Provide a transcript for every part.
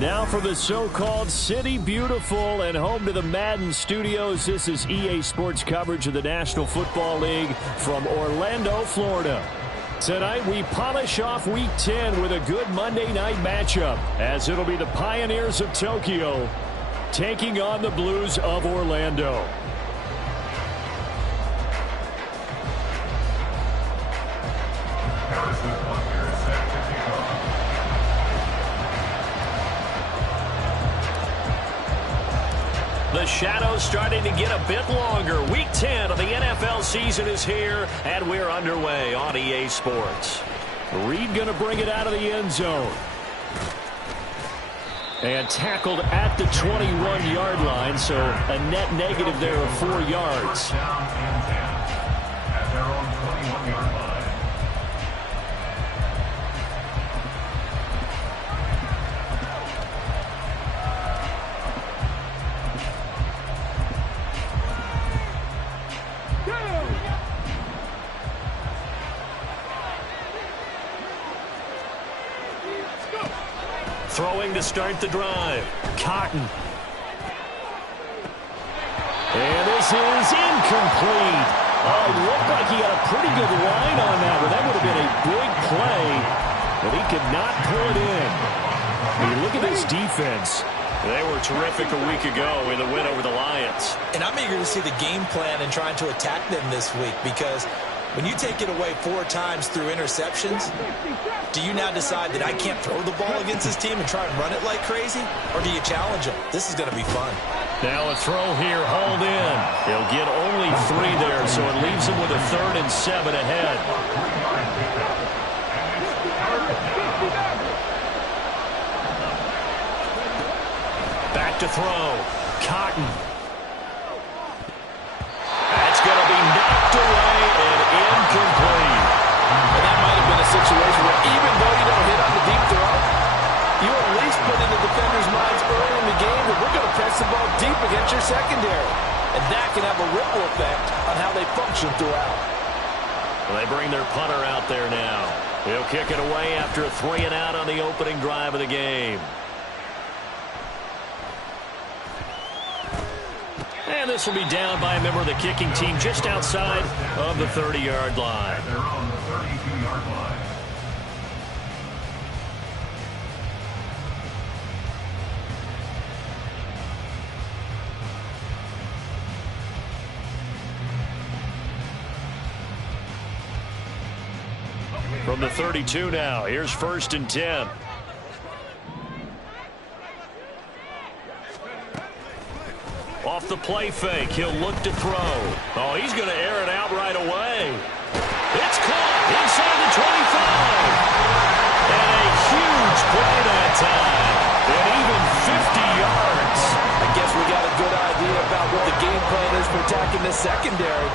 Now for the so-called City Beautiful and home to the Madden Studios. This is EA Sports coverage of the National Football League from Orlando, Florida. Tonight we polish off Week 10 with a good Monday night matchup, as it'll be the Pioneers of Tokyo taking on the Blues of Orlando. The shadow's starting to get a bit longer. Week 10 of the NFL season is here, and we're underway on EA Sports. Reed going to bring it out of the end zone. And tackled at the 21-yard line, so a net negative there of 4 yards. At their own 21-yard line. Throwing to start the drive. Cotton. And this is incomplete. Oh, it looked like he had a pretty good line on that, but that would have been a big play, but he could not pull it in. I mean, look at this defense. They were terrific a week ago in the win over the Lions. And I'm eager to see the game plan and trying to attack them this week, because when you take it away 4 times through interceptions, do you now decide that I can't throw the ball against this team and try and run it like crazy? Or do you challenge them? This is going to be fun. Now a throw here, hauled in. He'll get only 3 there, so it leaves him with a 3rd and 7 ahead. Back to throw. Cotton. That's going to be knocked away and incomplete. And that might have been a situation where even though you don't hit on the deep throw, you at least put in the defender's minds early in the game that we're going to press the ball deep against your secondary. And that can have a ripple effect on how they function throughout. Well, they bring their punter out there now. He'll kick it away after a 3 and out on the opening drive of the game. And this will be down by a member of the kicking team just outside of the 30-yard line. They're on the 32-yard line. From the 32 now, here's 1st and 10. Off the play fake, he'll look to throw. Oh, he's going to air it out right away. It's caught inside the 25. And a huge play that time. And even 50 yards. I guess we got a good idea about what the game plan is for attacking this secondary.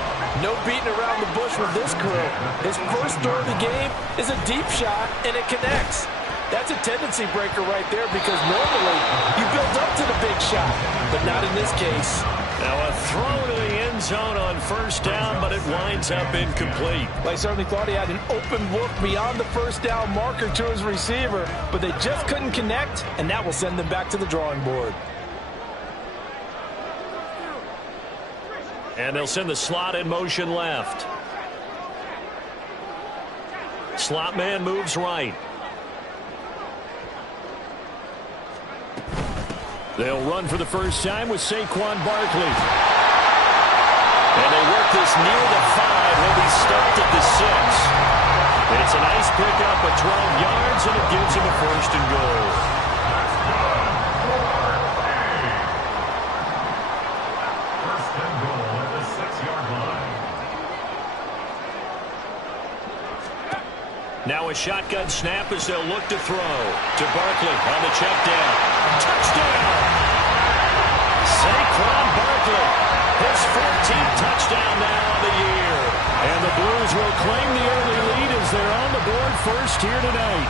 No beating around the bush with this crew. His first throw of the game is a deep shot, and it connects. That's a tendency breaker right there, because normally you build up to the big shot, but not in this case. Now a throw to the end zone on 1st down, but it winds up incomplete. Well, I certainly thought he had an open look beyond the 1st down marker to his receiver, but they just couldn't connect, and that will send them back to the drawing board. And they'll send the slot in motion left. Slot man moves right. They'll run for the first time with Saquon Barkley. And they work this near the 5. He'll be stopped at the 6. It's a nice pickup of 12 yards, and it gives him a 1st and goal. First and goal at the 6-yard line. Now a shotgun snap as they'll look to throw to Barkley on the check down. Touchdown! Saquon Barkley, his 14th touchdown now of the year. And the Blues will claim the early lead as they're on the board first here tonight.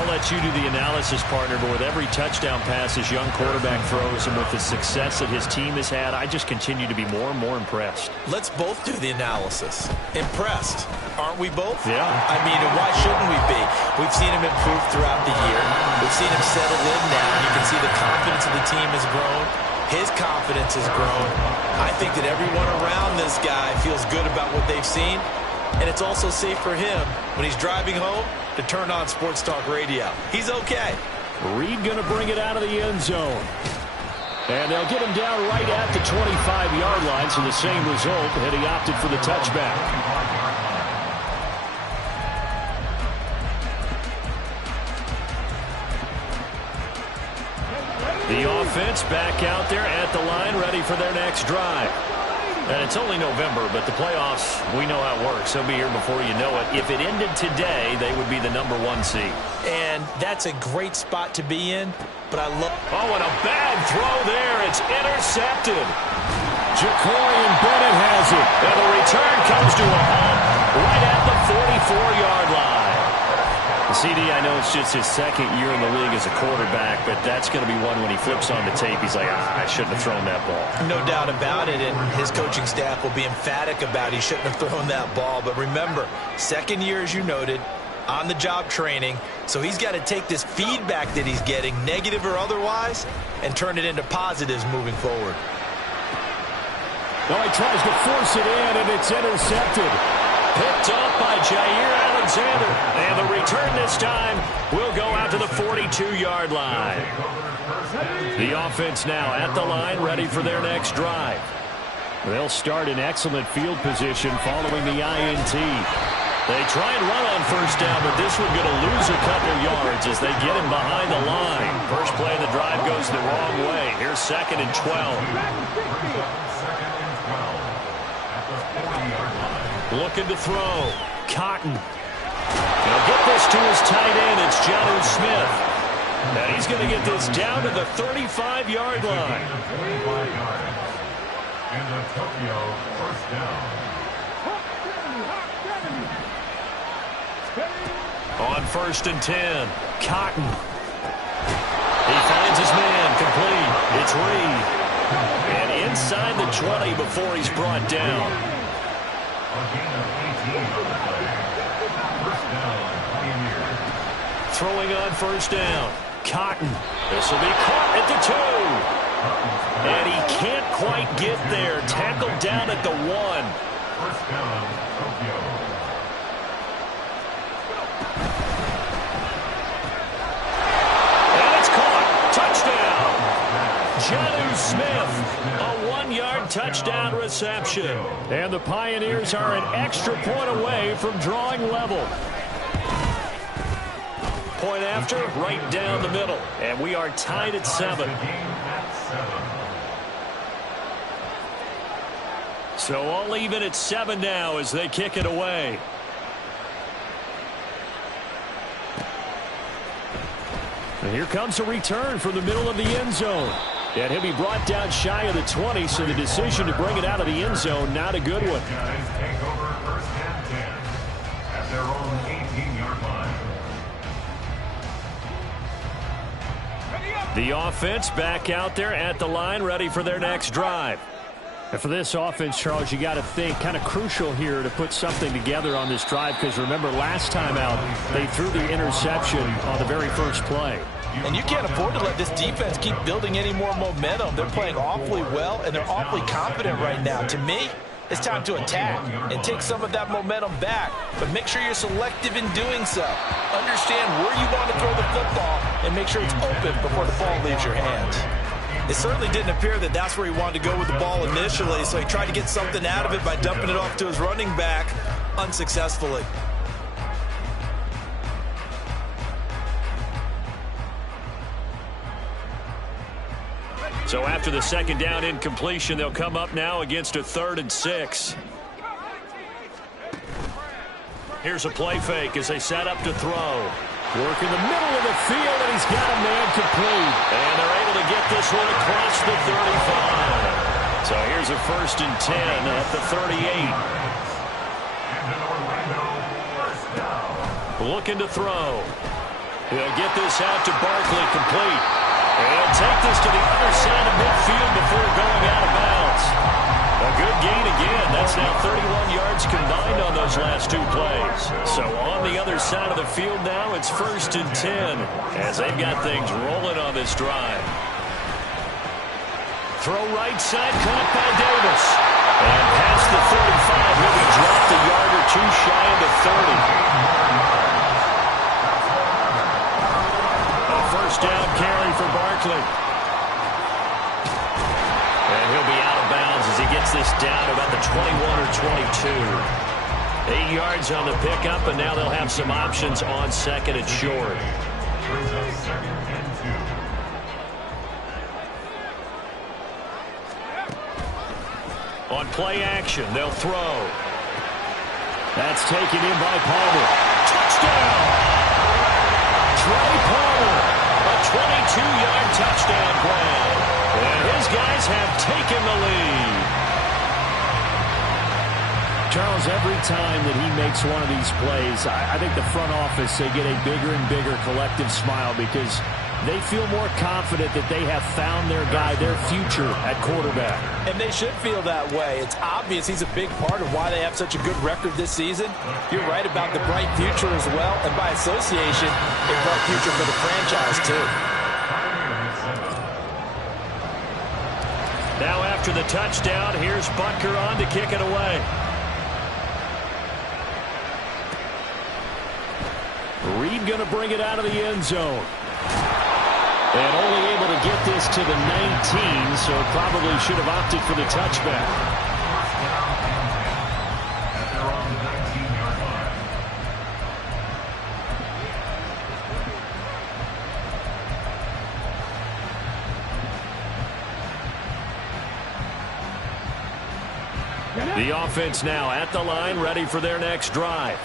I'll let you do the analysis, partner, but with every touchdown pass this young quarterback throws and with the success that his team has had, I just continue to be more and more impressed. Let's both do the analysis. Impressed, aren't we both? Yeah. I mean, and why shouldn't we be? We've seen him improve throughout the year. We've seen him settle in now. You can see the confidence of the team has grown. His confidence has grown. I think that everyone around this guy feels good about what they've seen, and it's also safe for him when he's driving home to turn on Sports Talk Radio. He's okay. Reed going to bring it out of the end zone. And they'll get him down right at the 25-yard line, so the same result, and he opted for the touchback. The offense back out there at the line, ready for their next drive. And it's only November, but the playoffs, we know how it works. They'll be here before you know it. If it ended today, they would be the #1 seed. And that's a great spot to be in, but I love... Oh, and a bad throw there. It's intercepted. Jacorian Bennett has it. And the return comes to a halt right at the 44-yard line. CD, I know it's just his second year in the league as a quarterback, but that's going to be one when he flips on the tape, he's like, I shouldn't have thrown that ball. No doubt about it, and his coaching staff will be emphatic about he shouldn't have thrown that ball. But remember, second year, as you noted, on-the-job training, so he's got to take this feedback that he's getting, negative or otherwise, and turn it into positives moving forward. Now he tries to force it in, and it's intercepted. Picked up by Jair Alexander. And the return this time will go out to the 42-yard line. The offense now at the line, ready for their next drive. They'll start in excellent field position following the INT. They try and run on first down, but this one going to lose a couple yards as they get him behind the line. First play of the drive goes the wrong way. Here's 2nd and 12. Looking to throw. Cotton. He'll get this to his tight end. It's Jonnu Smith. And he's going to get this down to the 35-yard line. And the Tokyo first down. On 1st and 10. Cotton. He finds his man. Complete. It's Reed. And inside the 20 before he's brought down. Throwing on first down. Cotton. This will be caught at the 2. And he can't quite get there. Tackled down at the 1. First down, Tokyo. And it's caught. Touchdown. Jonnu Smith. A 1-yard touchdown reception. And the Pioneers are an extra point away from drawing level. Point after, right down the middle. And we are tied at 7. So all even at 7 now as they kick it away. And here comes a return from the middle of the end zone. And he'll be brought down shy of the 20, so the decision to bring it out of the end zone, not a good one. Guys take over 1st and 10 at their own 18-yard line. The offense back out there at the line, ready for their next drive. And for this offense, Charles, you got to think kind of crucial here to put something together on this drive, because remember last time out they threw the interception on the very first play. And you can't afford to let this defense keep building any more momentum. They're playing awfully well, and they're awfully confident right now. To me, it's time to attack and take some of that momentum back. But make sure you're selective in doing so. Understand where you want to throw the football and make sure it's open before the ball leaves your hands. It certainly didn't appear that that's where he wanted to go with the ball initially, so he tried to get something out of it by dumping it off to his running back unsuccessfully. So after the 2nd down incompletion, they'll come up now against a 3rd and 6. Here's a play fake as they set up to throw. Work in the middle of the field, and he's got a man complete. And they're able to get this one across the 35. So here's a 1st and 10 at the 38. Looking to throw. He'll get this out to Barkley, complete. And he'll take this to the other side of midfield before going out of bounds. A good gain again. That's now 31 yards combined on those last two plays. So on the other side of the field now, it's 1st and 10 as they've got things rolling on this drive. Throw right side, caught by Davis. And past the 35, he'll be dropped a yard or two shy of the 30. First down carry for Barkley. And he'll be out of bounds as he gets this down to about the 21 or 22. 8 yards on the pickup, and now they'll have some options on second and short. On play action, they'll throw. That's taken in by Palmer. Touchdown! Trey Palmer. A 22-yard touchdown grab. And his guys have taken the lead. Charles, every time that he makes one of these plays, I think the front office, they get a bigger and bigger collective smile because they feel more confident that they have found their guy, their future at quarterback. And they should feel that way. It's obvious he's a big part of why they have such a good record this season. You're right about the bright future as well, and by association, a bright future for the franchise too. Now after the touchdown, here's Butker on to kick it away. Reed going to bring it out of the end zone. And only able to get this to the 19, so probably should have opted for the touchback. The offense now at the line, ready for their next drive.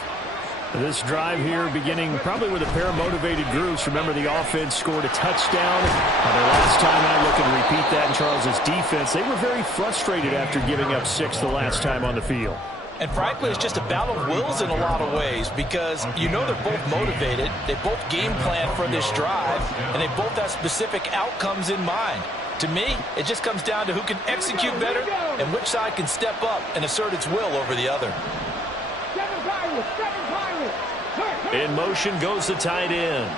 This drive here beginning probably with a pair of motivated groups. Remember, the offense scored a touchdown. Their last time out, looking to repeat that in Charles's defense. They were very frustrated after giving up 6 the last time on the field. And frankly, it's just a battle of wills in a lot of ways because you know they're both motivated. They both game plan for this drive, and they both have specific outcomes in mind. To me, it just comes down to who can execute better and which side can step up and assert its will over the other. In motion goes the tight end.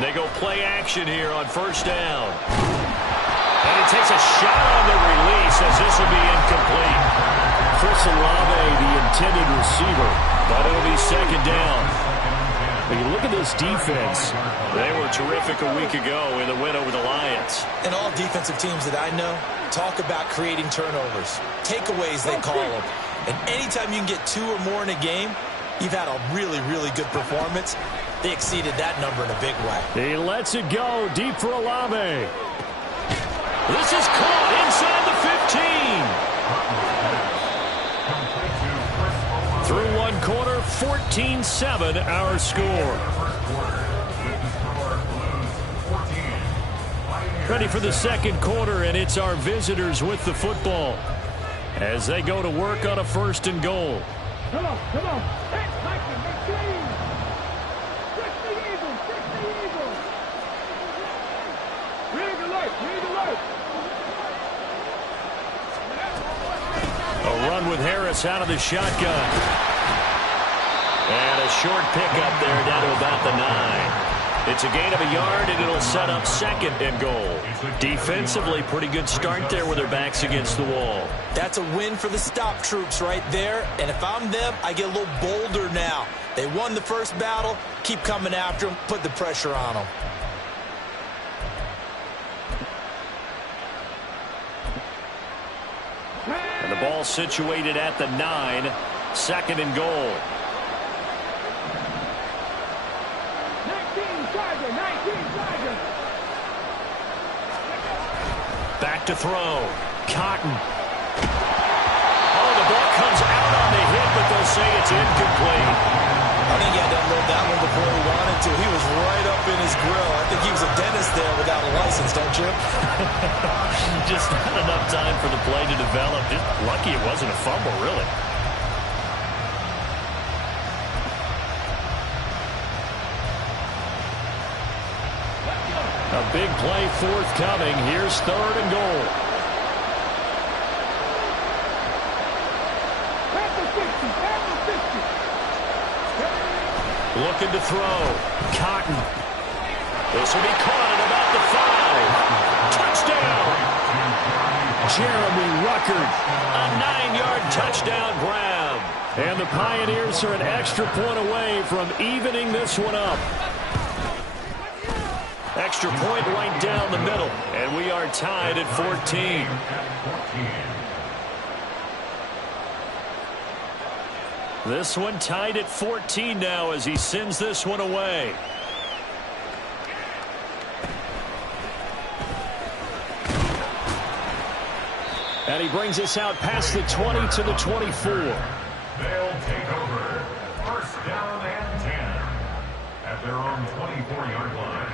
They go play action here on first down. And he takes a shot on the release as this will be incomplete. Chris Olave, the intended receiver, but it'll be second down. When you look at this defense, they were terrific a week ago in the win over the Lions. And all defensive teams that I know talk about creating turnovers. Takeaways, they call them. And anytime you can get 2 or more in a game, you've had a really, really good performance. They exceeded that number in a big way. He lets it go deep for Olave. This is caught inside the 15. Through one quarter, 14-7 our score. Ready for the second quarter, and it's our visitors with the football as they go to work on a 1st and goal. Come on. Trick the Eagles. Read alert. A run with Harris out of the shotgun. And a short pickup there down to about the 9. It's a gain of a yard, and it'll set up 2nd and goal. Defensively, pretty good start there with their backs against the wall. That's a win for the stop troops right there. And if I'm them, I get a little bolder now. They won the first battle. Keep coming after them. Put the pressure on them. And the ball situated at the 9. 2nd and goal. 19 Charger. Back to throw. Cotton. Oh, the ball comes out on the hit, but they'll say it's incomplete. I think he had to unload that one before he wanted to. He was right up in his grill. I think he was was a dentist there without a license, don't you? Just not enough time for the play to develop. Just lucky it wasn't a fumble, really. A big play forthcoming. Here's 3rd and goal. Looking to throw. Cotton. This will be caught at about the 5. Touchdown! Jeremy Ruckert. A 9-yard touchdown grab. And the Pioneers are an extra point away from evening this one up. Extra point right down the middle. And we are tied at 14. This one tied at 14 now as he sends this one away. And he brings us out past the 20 to the 24. They'll take over. 1st down and 10 at their own 24-yard line.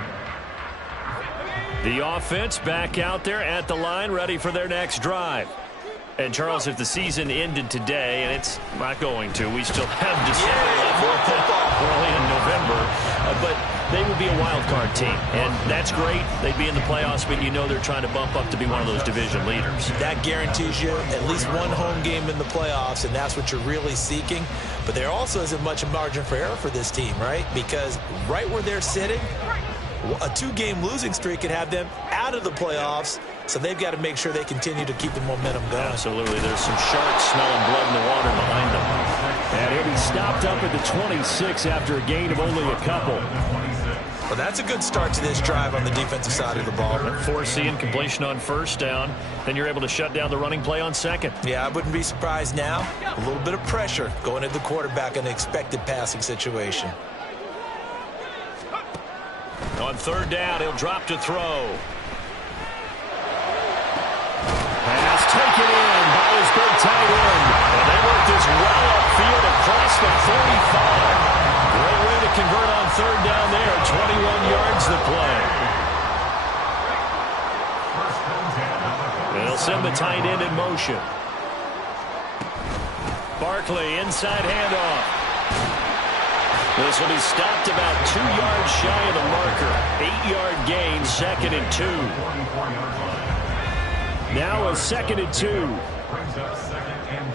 The offense back out there at the line, ready for their next drive. And, Charles, if the season ended today, and it's not going to, we still have December early in November, but they would be a wild card team, and that's great. They'd be in the playoffs, but you know they're trying to bump up to be one of those division leaders. That guarantees you at least one home game in the playoffs, and that's what you're really seeking. But there also isn't much margin for error for this team, right? Because right where they're sitting, a 2-game losing streak could have them out of the playoffs, so they've got to make sure they continue to keep the momentum going. Absolutely. There's some sharks smelling blood in the water behind them. And he'll be stopped up at the 26 after a gain of only a couple. Well, that's a good start to this drive on the defensive side of the ball. Forcing completion on 1st down. Then you're able to shut down the running play on 2nd. Yeah, I wouldn't be surprised now. A little bit of pressure going into the quarterback in an expected passing situation. On 3rd down, he'll drop to throw. Pass taken in by his big tight end. And they work this well upfield across the 45. Great way to convert on 3rd down there. 21 yards the play. They'll send the tight end in motion. Barkley, inside handoff. This will be stopped about 2 yards shy of the marker. 8-yard gain, 2nd and 2. Now a 2nd and 2. Brings up 2nd and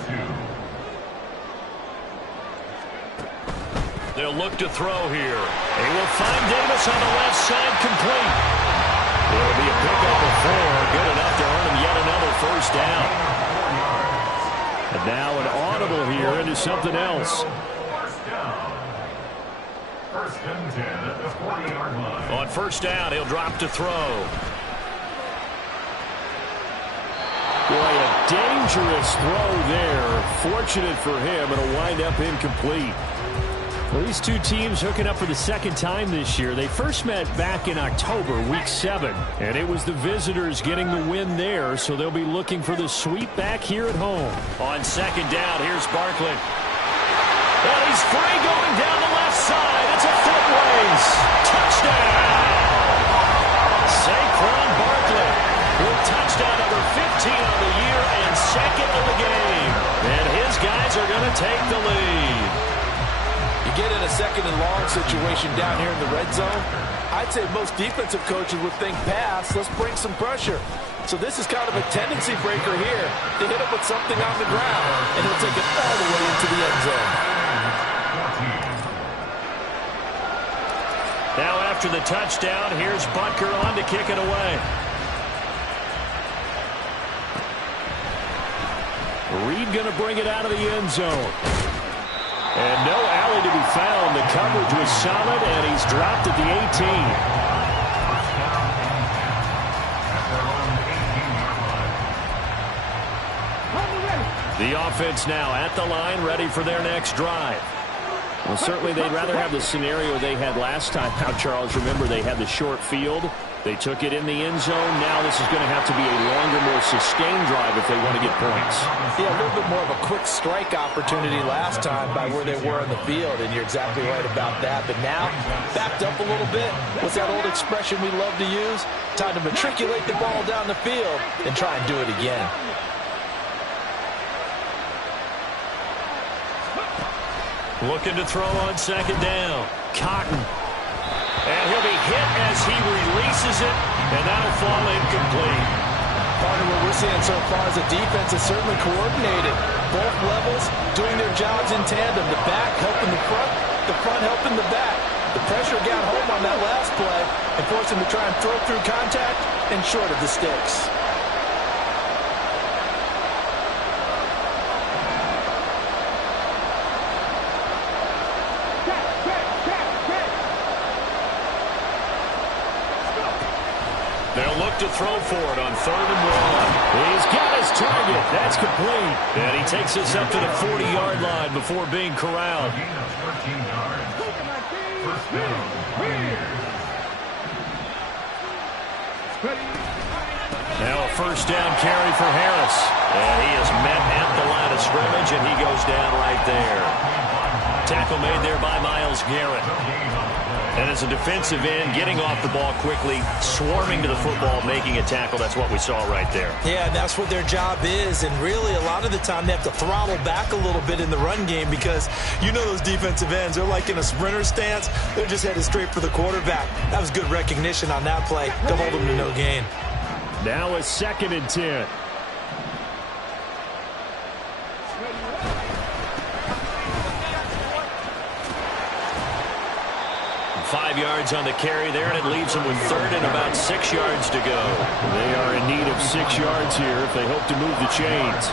2. They'll look to throw here. They will find Davis on the left side, complete. It'll be a pickup of 4. Good enough to earn him yet another 1st down. And now an audible here into something else. 1st and 10 at the 40-yard line. On 1st down, he'll drop to throw. Boy, a dangerous throw there. Fortunate for him, it'll wind up incomplete. Well, these two teams hooking up for the 2nd time this year. They first met back in October, week 7, and it was the visitors getting the win there, so they'll be looking for the sweep back here at home. On 2nd down, here's Barkley. And he's free going down the left side. It's a foot race. Touchdown! Saquon Barkley with touchdown number 15 on the year and 2nd of the game. And his guys are going to take the lead. You get in a 2nd and long situation down here in the red zone, I'd say most defensive coaches would think pass, let's bring some pressure. So this is kind of a tendency breaker here. They hit him with something on the ground, and he'll take it all the way into the end zone. Now after the touchdown, here's Butker on to kick it away. Reed going to bring it out of the end zone. And no alley to be found. The coverage was solid, and he's dropped at the 18. The offense now at the line, ready for their next drive. Well, certainly they'd rather have the scenario they had last time out, Charles. Remember, they had the short field. They took it in the end zone. Now this is going to have to be a longer, more sustained drive if they want to get points. Yeah, a little bit more of a quick strike opportunity last time by where they were on the field, and you're exactly right about that. But now, backed up a little bit. What's that old expression we love to use? Time to matriculate the ball down the field and try and do it again. Looking to throw on second down. Cotton. And he'll be hit as he releases it, and that'll fall incomplete. Partner, what we're seeing so far is the defense is certainly coordinated. Both levels doing their jobs in tandem. The back helping the front helping the back. The pressure got home on that last play and forced him to try and throw through contact and short of the sticks. They'll look to throw for it on 3rd and 1. He's got his target. That's complete. And he takes us up to the 40-yard line before being corralled. Now a first down carry for Harris. And he is met at the line of scrimmage, and he goes down right there. Tackle made there by Myles Garrett. And as a defensive end, getting off the ball quickly, swarming to the football, making a tackle, that's what we saw right there. Yeah, and that's what their job is. And really, a lot of the time, they have to throttle back a little bit in the run game because you know those defensive ends, they're like in a sprinter stance. They're just headed straight for the quarterback. That was good recognition on that play to hold them to no gain. Now a 2nd and 10. 5 yards on the carry there, and it leaves them with 3rd and about 6 yards to go. They are in need of 6 yards here if they hope to move the chains.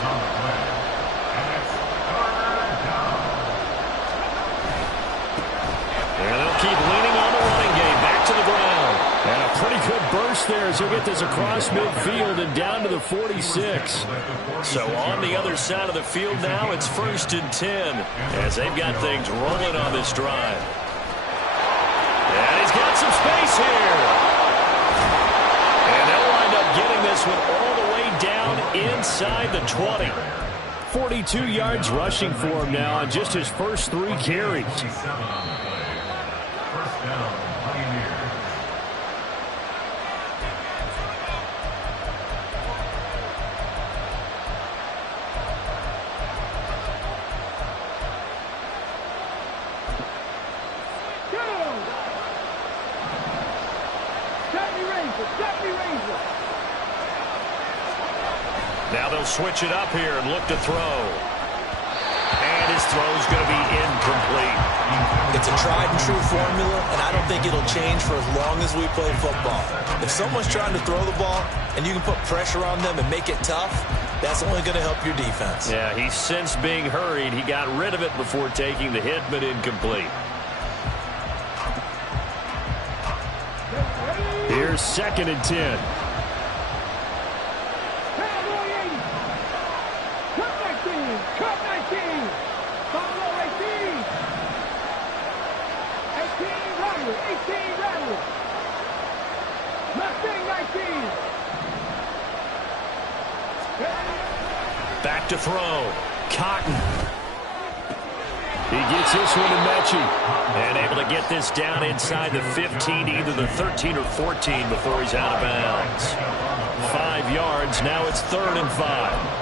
And they'll keep leaning on the running game. Back to the ground. And a pretty good burst there as he'll get this across midfield and down to the 46. So on the other side of the field now, it's 1st and 10 as they've got things rolling on this drive. And he's got some space here. And they'll wind up getting this one all the way down inside the 20. 42 yards rushing for him now on just his first 3 carries. First down, Pioneers. Now they'll switch it up here and look to throw. And his throw's going to be incomplete. It's a tried-and-true formula, and I don't think it'll change for as long as we play football. If someone's trying to throw the ball and you can put pressure on them and make it tough, that's only going to help your defense. Yeah, he's since being hurried. He got rid of it before taking the hit, but incomplete. Here's 2nd and 10. Back to throw. Cotton. He gets this one to Mechie. And able to get this down inside the 15, either the 13 or 14 before he's out of bounds. 5 yards. Now it's 3rd and 5.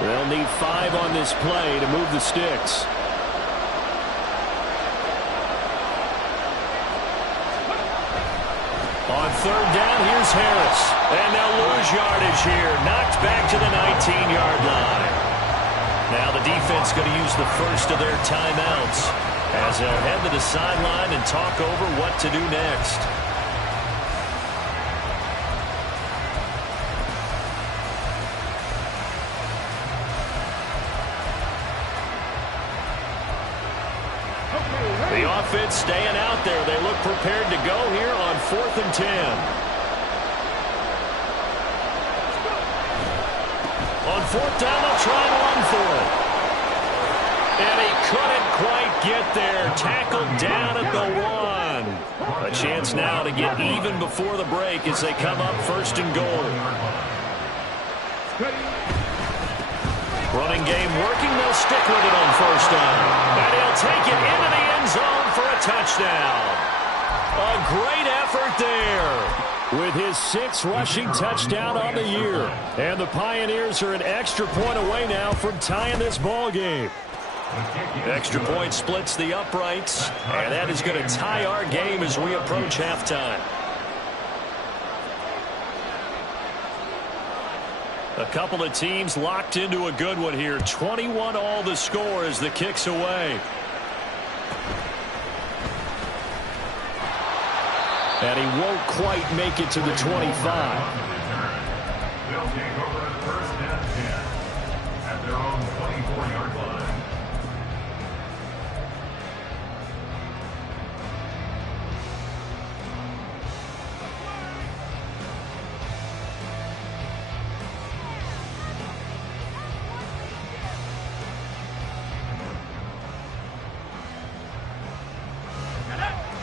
They'll need 5 on this play to move the sticks. On 3rd down, here's Harris. And they'll lose yardage here. Knocked back to the 19-yard line. Now the defense going to use the first of their timeouts as they'll head to the sideline and talk over what to do next. The offense staying out there. They look prepared to go here on 4th and 10. On 4th down, they'll try and run for it. And he couldn't quite get there. Tackled down at the 1. A chance now to get even before the break as they come up first and goal. Running game working. They'll stick with it on first down. And he'll take it into the end zone for a touchdown. A great effort there with his 6th rushing touchdown on the year. And the Pioneers are an extra point away now from tying this ball game. Extra point splits the uprights, and that is going to tie our game as we approach halftime. A couple of teams locked into a good one here. 21 all the score as the kick's away. And he won't quite make it to the 25. They'll take over first and 10 at their own 24-yard line.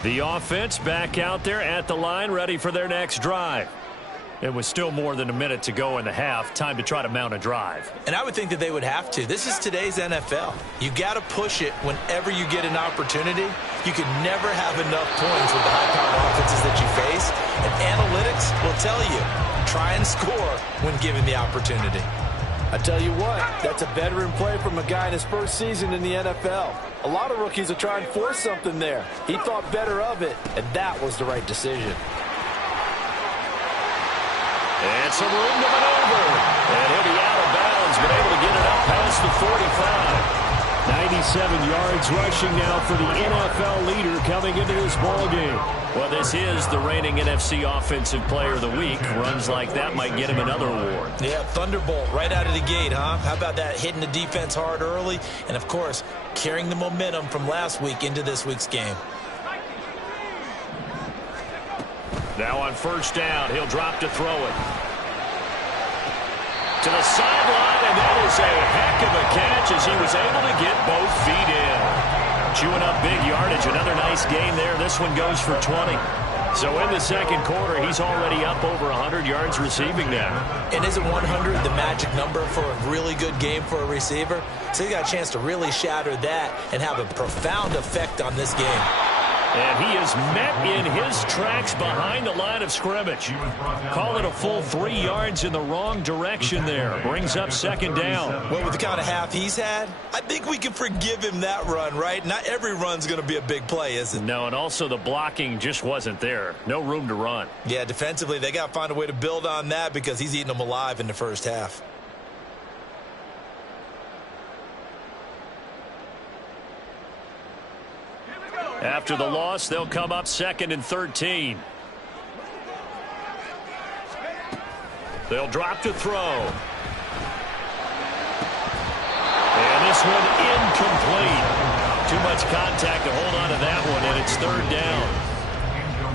The offense back out there at the line, ready for their next drive. It was still more than a minute to go in the half. Time to try to mount a drive. And I would think that they would have to. This is today's NFL. You got to push it whenever you get an opportunity. You can never have enough points with the high-powered offenses that you face. And analytics will tell you, try and score when given the opportunity. I tell you what, that's a veteran play from a guy in his first season in the NFL. A lot of rookies will try and force something there. He thought better of it, and that was the right decision. And some room to maneuver. And he'll be out of bounds, but able to get it up past the 45. 97 yards rushing now for the NFL leader coming into this ball game. Well, this is the reigning NFC Offensive Player of the Week. Runs like that might get him another award. Yeah, thunderbolt right out of the gate, huh? How about that, hitting the defense hard early? And, of course, carrying the momentum from last week into this week's game. Now on first down, he'll drop to throw it. To the sideline, and that is a heck of a catch as he was able to get both feet in. Chewing up big yardage. Another nice gain there. This one goes for 20. So in the second quarter, he's already up over 100 yards receiving now. And isn't 100 the magic number for a really good game for a receiver? So he got a chance to really shatter that and have a profound effect on this game. And he is met in his tracks behind the line of scrimmage. Call it a full 3 yards in the wrong direction there. Brings up second down. Well, with the kind of half he's had, I think we can forgive him that run, right? Not every run's going to be a big play, is it? No, and also the blocking just wasn't there. No room to run. Yeah, defensively, they got to find a way to build on that because he's eating them alive in the first half. After the loss, they'll come up second and 13. They'll drop to throw. And this one incomplete. Too much contact to hold on to that one, and it's third down.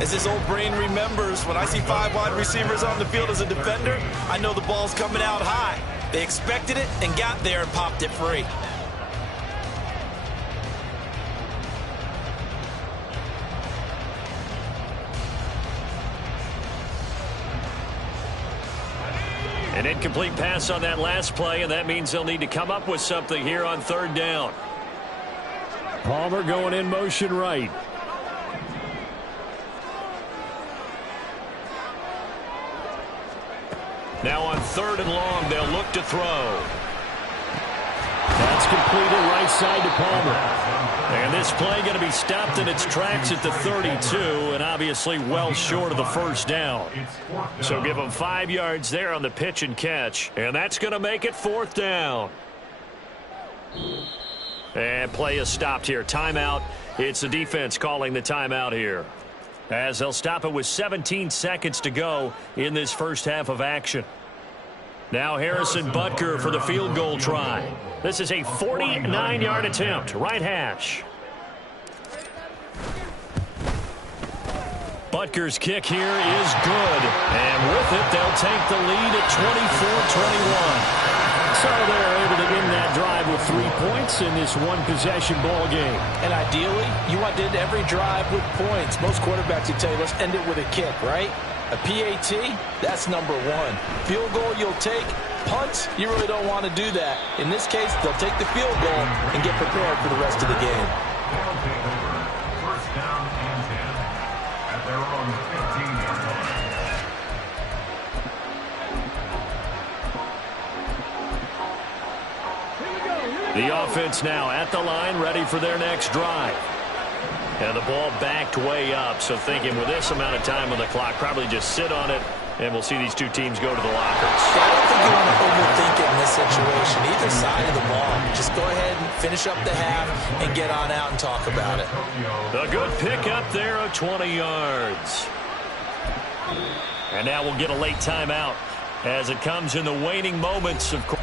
As this old brain remembers, when I see 5 wide receivers on the field as a defender, I know the ball's coming out high. They expected it and got there and popped it free. An incomplete pass on that last play, and that means they'll need to come up with something here on third down. Palmer going in motion right. Now on third and long, they'll look to throw. That's completed right side to Palmer. And this play going to be stopped in its tracks at the 32, and obviously well short of the first down. So give them 5 yards there on the pitch and catch, and that's going to make it fourth down. And play is stopped here. Timeout. It's the defense calling the timeout here, as they'll stop it with 17 seconds to go in this first half of action. Now Harrison Butker for the field goal try. This is a 49-yard attempt, right hash. Butker's kick here is good. And with it, they'll take the lead at 24-21. So they're able to end that drive with 3 points in this one-possession ball game. And ideally, you want to end every drive with points. Most quarterbacks would tell you, let's end it with a kick, right? A PAT, that's number one. Field goal you'll take. Punts, you really don't want to do that. In this case, they'll take the field goal and get prepared for the rest of the game. They'll take over. First down and 10 at their own 15-yard line. The offense now at the line, ready for their next drive. And the ball backed way up, so thinking with this amount of time on the clock, probably just sit on it, and we'll see these two teams go to the lockers. I don't think you want to overthink it in this situation. Either side of the ball. Just go ahead and finish up the half and get on out and talk about it. A good pickup there of 20 yards. And now we'll get a late timeout as it comes in the waning moments of course.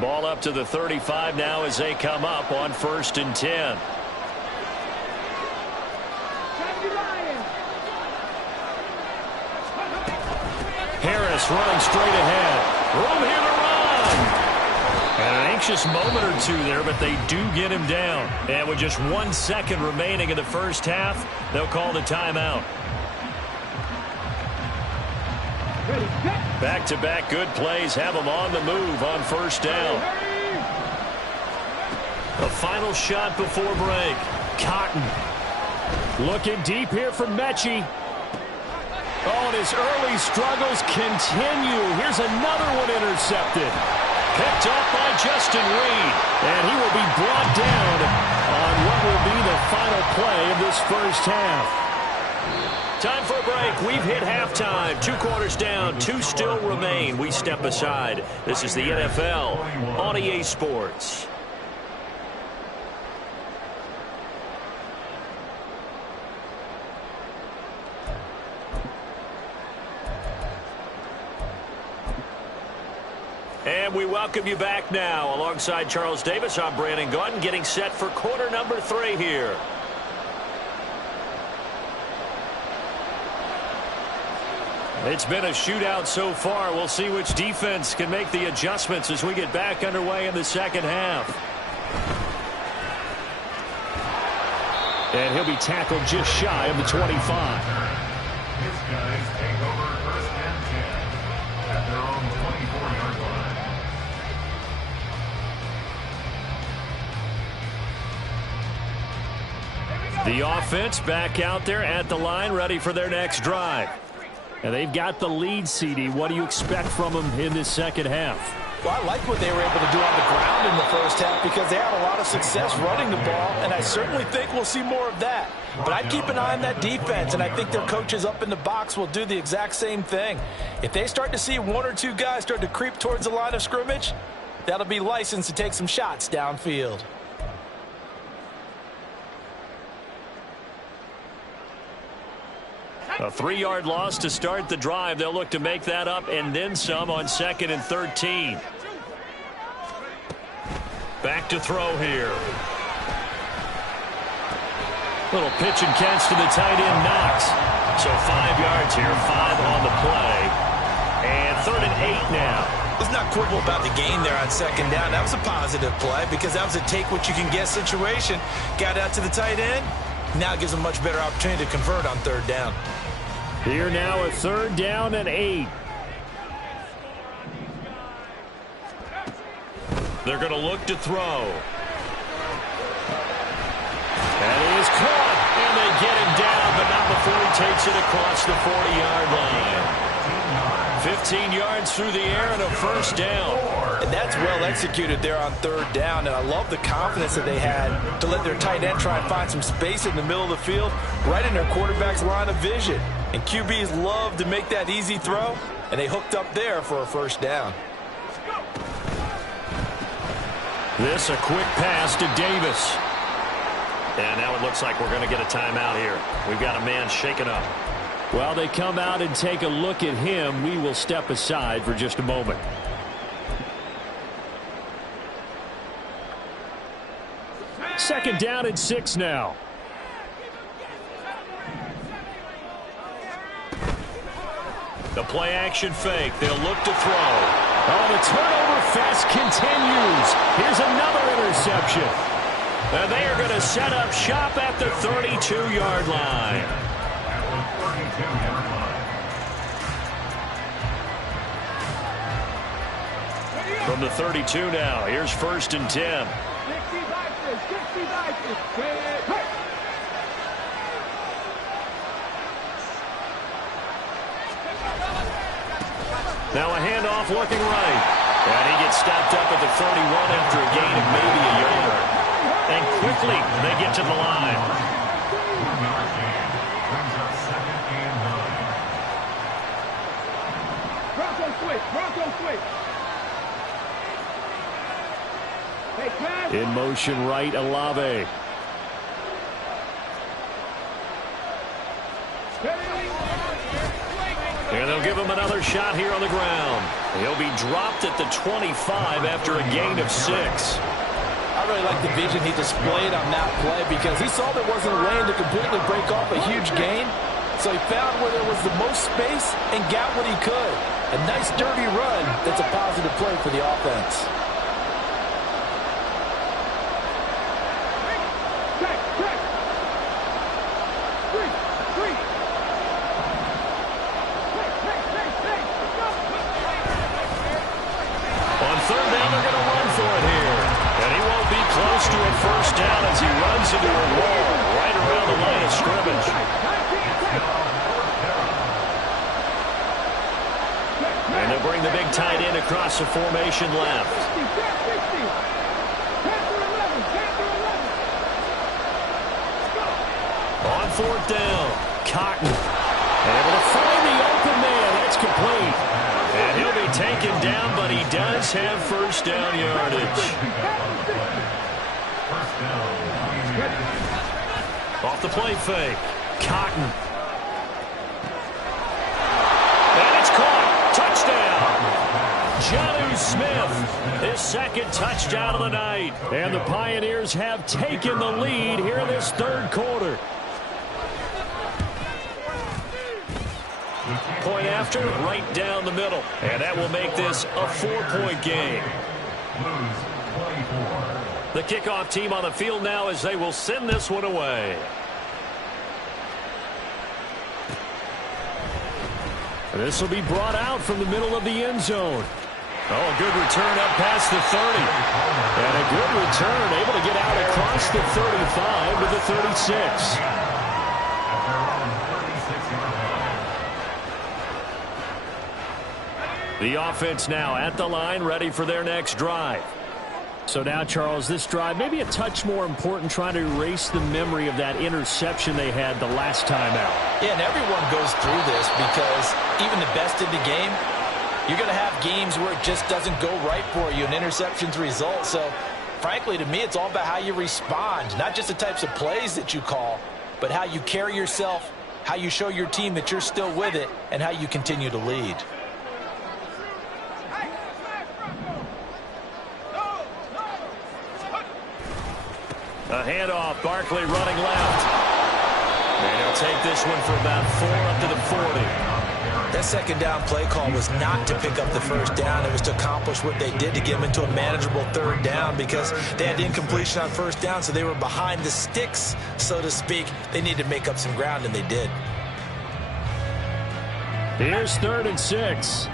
Ball up to the 35 now as they come up on 1st and 10. Harris running straight ahead. Room here to run. And an anxious moment or two there, but they do get him down. And with just 1 second remaining in the first half, they'll call the timeout. Back-to-back good plays have them on the move on 1st down. The final shot before break. Cotton looking deep here from Mechie. Oh, and his early struggles continue. Here's another one intercepted. Picked off by Justin Reed. And he will be brought down on what will be the final play of this first half. Time for a break. We've hit halftime. 2 quarters down. 2 still remain. We step aside. This is the NFL on EA Sports. And we welcome you back now. Alongside Charles Davis, I'm Brandon Gaudin, getting set for quarter number 3 here. It's been a shootout so far. We'll see which defense can make the adjustments as we get back underway in the second half. And he'll be tackled just shy of the 25. His guys take over 1st and 10 at their own 24-yard line. The offense back out there at the line, ready for their next drive. And they've got the lead, CD. What do you expect from them in this second half? Well, I like what they were able to do on the ground in the first half because they had a lot of success running the ball, and I certainly think we'll see more of that. But I'd keep an eye on that defense, and I think their coaches up in the box will do the exact same thing. If they start to see 1 or 2 guys start to creep towards the line of scrimmage, that'll be licensed to take some shots downfield. A 3-yard loss to start the drive. They'll look to make that up and then some on 2nd and 13. Back to throw here. Little pitch and catch to the tight end, Knox. So 5 yards here, 5 on the play. And 3rd and 8 now. Let's not quibble about the gain there on 2nd down. That was a positive play because that was a take-what-you-can-get situation. Got out to the tight end. Now it gives them a much better opportunity to convert on 3rd down. Here now a 3rd down and 8. They're going to look to throw. That is caught, and they get him down, but not before he takes it across the 40-yard line. 15 yards through the air and a 1st down. And that's well executed there on 3rd down, and I love the confidence that they had to let their tight end try and find some space in the middle of the field, right in their quarterback's line of vision. And QBs love to make that easy throw, and they hooked up there for a 1st down. This a quick pass to Davis. And now it looks like we're going to get a timeout here. We've got a man shaken up. While they come out and take a look at him, we will step aside for just a moment. Second down and 6 now. The play action fake. They'll look to throw. Oh, the turnover fest continues. Here's another interception. And they are going to set up shop at the 32-yard line. From the 32 now, here's 1st and 10. Now a handoff looking right. And he gets stopped up at the 31 after a gain of maybe a yard. And quickly they get to the line. In motion right, Olave. And they'll give him another shot here on the ground. He'll be dropped at the 25 after a gain of 6. I really like the vision he displayed on that play because he saw there wasn't a lane to completely break off a huge gain. So he found where there was the most space and got what he could. A nice dirty run that's a positive play for the offense. To a 1st down as he runs into a wall right around the line of scrimmage. And they'll bring the big tight end across the formation left. On 4th down, Cotton able to find the open man. That's complete. And he'll be taken down, but he does have 1st down yardage. Off the play fake. Cotton. And it's caught. Touchdown. Jonnu Smith, his 2nd touchdown of the night. And the Pioneers have taken the lead here in this 3rd quarter. Point after, right down the middle. And that will make this a 4-point game. The kickoff team on the field now as they will send this one away. This will be brought out from the middle of the end zone. Oh, a good return up past the 30. And a good return, able to get out across the 35 to the 36. The offense now at the line, ready for their next drive. So now, Charles, this drive maybe a touch more important, trying to erase the memory of that interception they had the last time out. Yeah, and everyone goes through this because even the best in the game, you're going to have games where it just doesn't go right for you, and interceptions result. So, frankly, to me, it's all about how you respond, not just the types of plays that you call, but how you carry yourself, how you show your team that you're still with it, and how you continue to lead. A handoff, Barkley running left. And he'll take this one for about 4 up to the 40. That second down play call was not to pick up the first down. It was to accomplish what they did to get them into a manageable third down because they had incompletion on first down, so they were behind the sticks, so to speak. They needed to make up some ground, and they did. Here's 3rd and 6.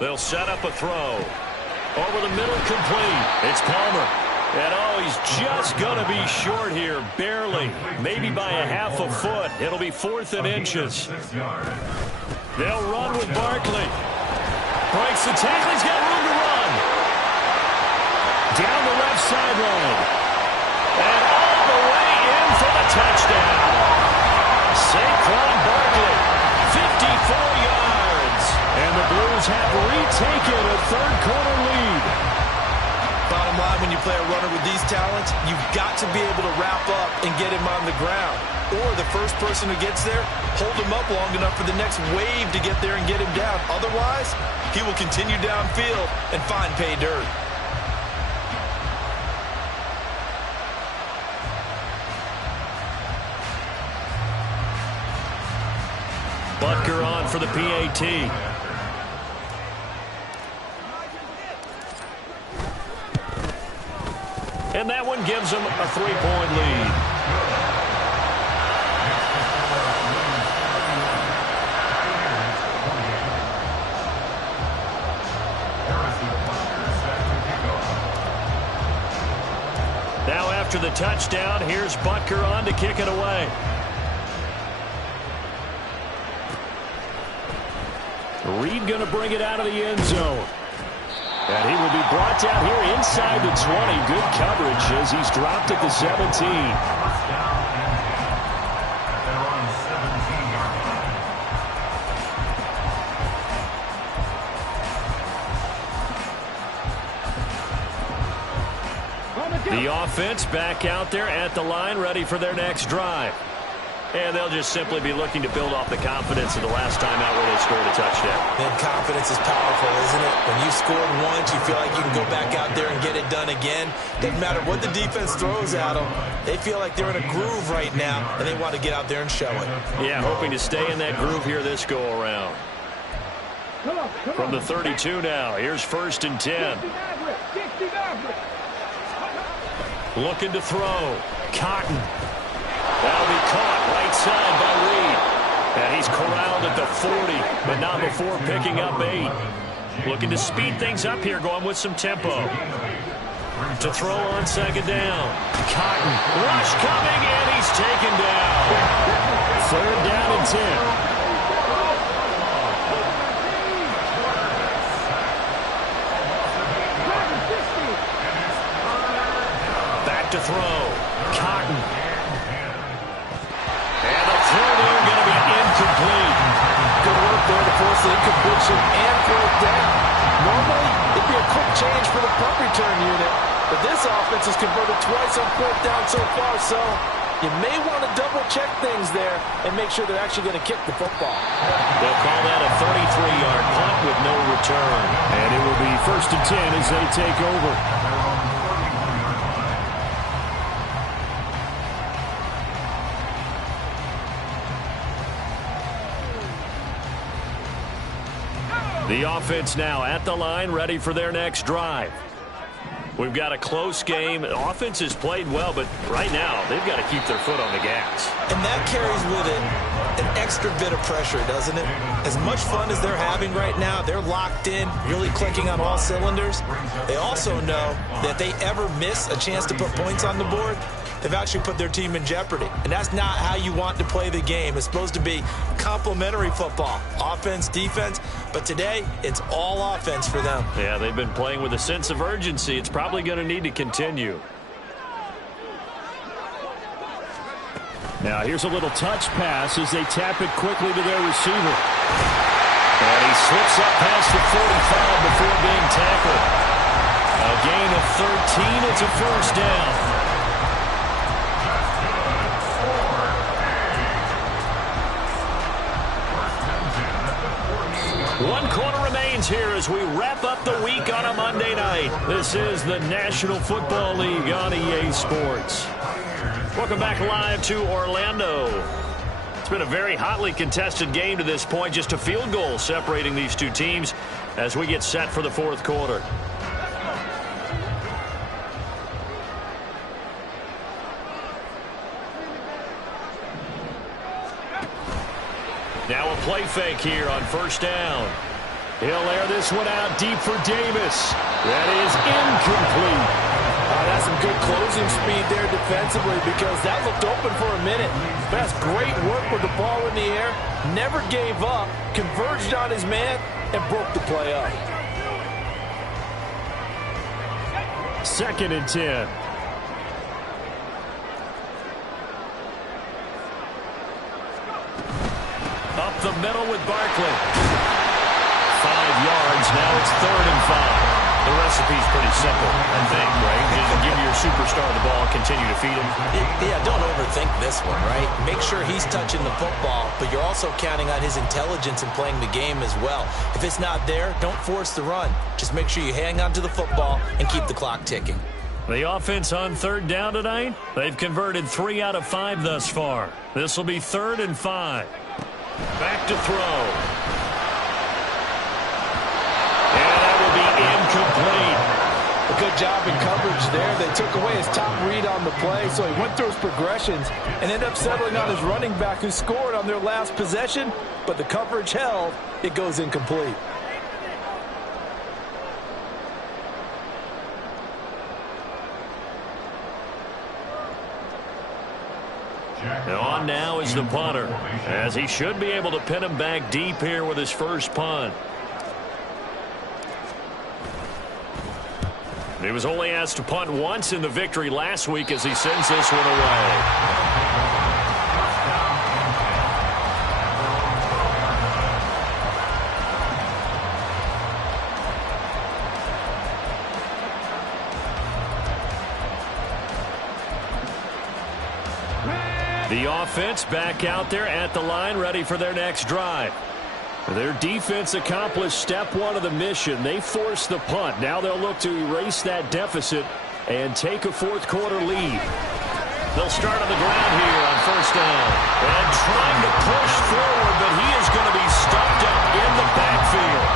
They'll set up a throw. Over the middle, complete. It's Palmer. And, oh, he's just going to be short here, barely. Maybe by a half a foot. It'll be 4th and inches. They'll run with Barkley. Breaks the tackle. He's got room to run. Down the left sideline. And all the way in for the touchdown. Saquon Barkley, 54 yards. And the Blues have retaken a third-quarter lead. Bottom line, when you play a runner with these talents, you've got to be able to wrap up and get him on the ground. Or the first person who gets there, hold him up long enough for the next wave to get there and get him down. Otherwise, he will continue downfield and find pay dirt. Butker on for the PAT. And that one gives them a 3-point lead. Now after the touchdown, here's Butker on to kick it away. Reed going to bring it out of the end zone. And he will be brought down here inside the 20. Good coverage as he's dropped at the 17. The offense back out there at the line, ready for their next drive. And they'll just simply be looking to build off the confidence of the last time out where they scored a touchdown. And confidence is powerful, isn't it? When you scored once, you feel like you can go back out there and get it done again. Doesn't matter what the defense throws at them. They feel like they're in a groove right now, and they want to get out there and show it. Yeah, hoping to stay in that groove here this go-around. From the 32 now, here's 1st and 10. Looking to throw. Cotton. That'll be caught right side by Reed. And he's corralled at the 40, but not before picking up 8. Looking to speed things up here, going with some tempo. To throw on 2nd down. Cotton. Rush coming, and he's taken down. 3rd down and 10. To throw. Cotton. And the throw there going to be incomplete. Good work there to force the incompletion and 4th down. Normally, it'd be a quick change for the punt return unit, but this offense has converted twice on 4th down so far, so you may want to double-check things there and make sure they're actually going to kick the football. They'll call that a 33-yard punt with no return. And it will be 1st and 10 as they take over. The offense now at the line, ready for their next drive. We've got a close game. The offense has played well, but right now they've got to keep their foot on the gas. And that carries with it an extra bit of pressure, doesn't it? As much fun as they're having right now, they're locked in, really clicking on all cylinders. They also know that if they ever miss a chance to put points on the board, they've actually put their team in jeopardy. And that's not how you want to play the game. It's supposed to be complementary football, offense, defense. But today, it's all offense for them. Yeah, they've been playing with a sense of urgency. It's probably going to need to continue. Now, here's a little touch pass as they tap it quickly to their receiver. And he slips up past the 45 before being tackled. A gain of 13. It's a 1st down. begins here as we wrap up the week on a Monday night. This is the National Football League on EA Sports. Welcome back live to Orlando. It's been a very hotly contested game to this point. Just a field goal separating these two teams as we get set for the fourth quarter. Now a play fake here on first down. He'll air this one out deep for Davis. That is incomplete. That's some good closing speed there defensively because that looked open for a minute. That's great work with the ball in the air. Never gave up, converged on his man, and broke the play up. 2nd and 10. Up the middle with Barkley. 5 yards. Now it's 3rd and 5. The recipe's pretty simple, I think, right? Just give your superstar the ball, continue to feed him. Yeah, don't overthink this one, right? Make sure he's touching the football, but you're also counting on his intelligence in playing the game as well. If it's not there, don't force the run. Just make sure you hang on to the football and keep the clock ticking. The offense on 3rd down tonight, they've converted 3 out of 5 thus far. This will be 3rd and 5. Back to throw. Incomplete. A good job in coverage there. They took away his top read on the play, so he went through his progressions and ended up settling on his running back who scored on their last possession, but the coverage held. It goes incomplete. And on now is the punter, as he should be able to pin him back deep here with his first punt. He was only asked to punt once in the victory last week as he sends this one away. The offense back out there at the line, ready for their next drive. Their defense accomplished step 1 of the mission. They forced the punt. Now they'll look to erase that deficit and take a fourth quarter lead. They'll start on the ground here on first down. And trying to push forward, but he is going to be stuffed up in the backfield.